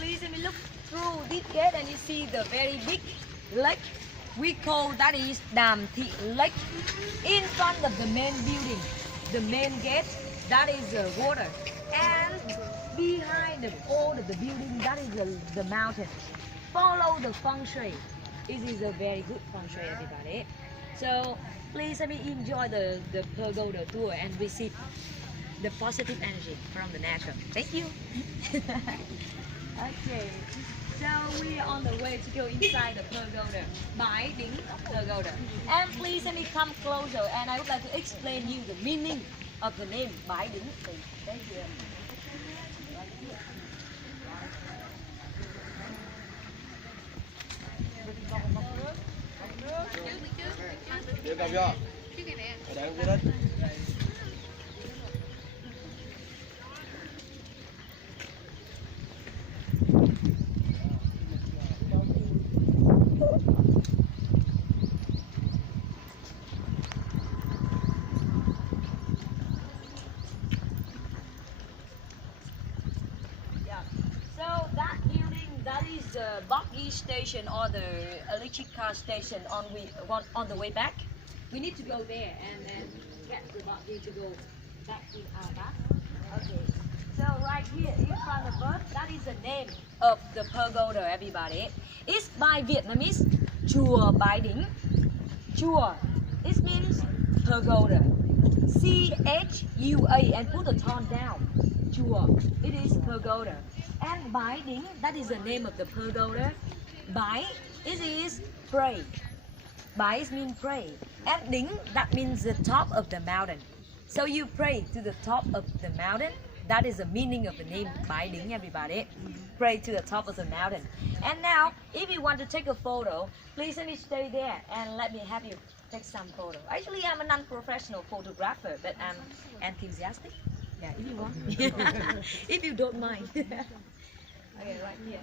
please let me look through this gate and you see the very big lake. We call that is Đàm Thị Lake. In front of the main building, the main gate, that is the water. And behind all of the building, that is the mountain. Follow the feng shui. This is a very good feng shui, everybody. So please let me enjoy the Pagoda tour and receive the positive energy from the nature. Thank you. Okay, so we are on the way to go inside the Pagoda, Bai Dinh Pagoda. And please let me come closer and I would like to explain you the meaning of the name Bai Dinh. Thank you. Được cầm chưa? Ở đây không biết đất. So that building, that is the buggy station or the electric car station on the way back. We need to go there and then get the buggy to go back in our back. Okay. So right here in front of us, that is the name of the pagoda, everybody. It's by Vietnamese, Chùa Bai Dinh. Chùa, it means pagoda. C-H-U-A and put the tone down. Chùa, it is pagoda. And Bai Dinh, that is the name of the pagoda. Bai, it is pray. Bai means pray. And Dinh, that means the top of the mountain. So you pray to the top of the mountain. That is the meaning of the name Bai Dinh, everybody. Pray to the top of the mountain. And now, if you want to take a photo, please let me stay there and let me have you take some photo. Actually, I'm a non-professional photographer, but I'm enthusiastic. Yeah, if you want. If you don't mind. Okay, right here.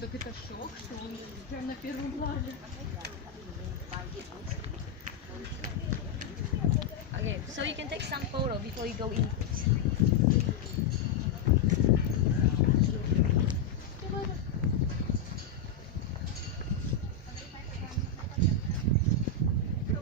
Так это шок, что он прям на первом плане. Okay, so you can take some photo before you go in.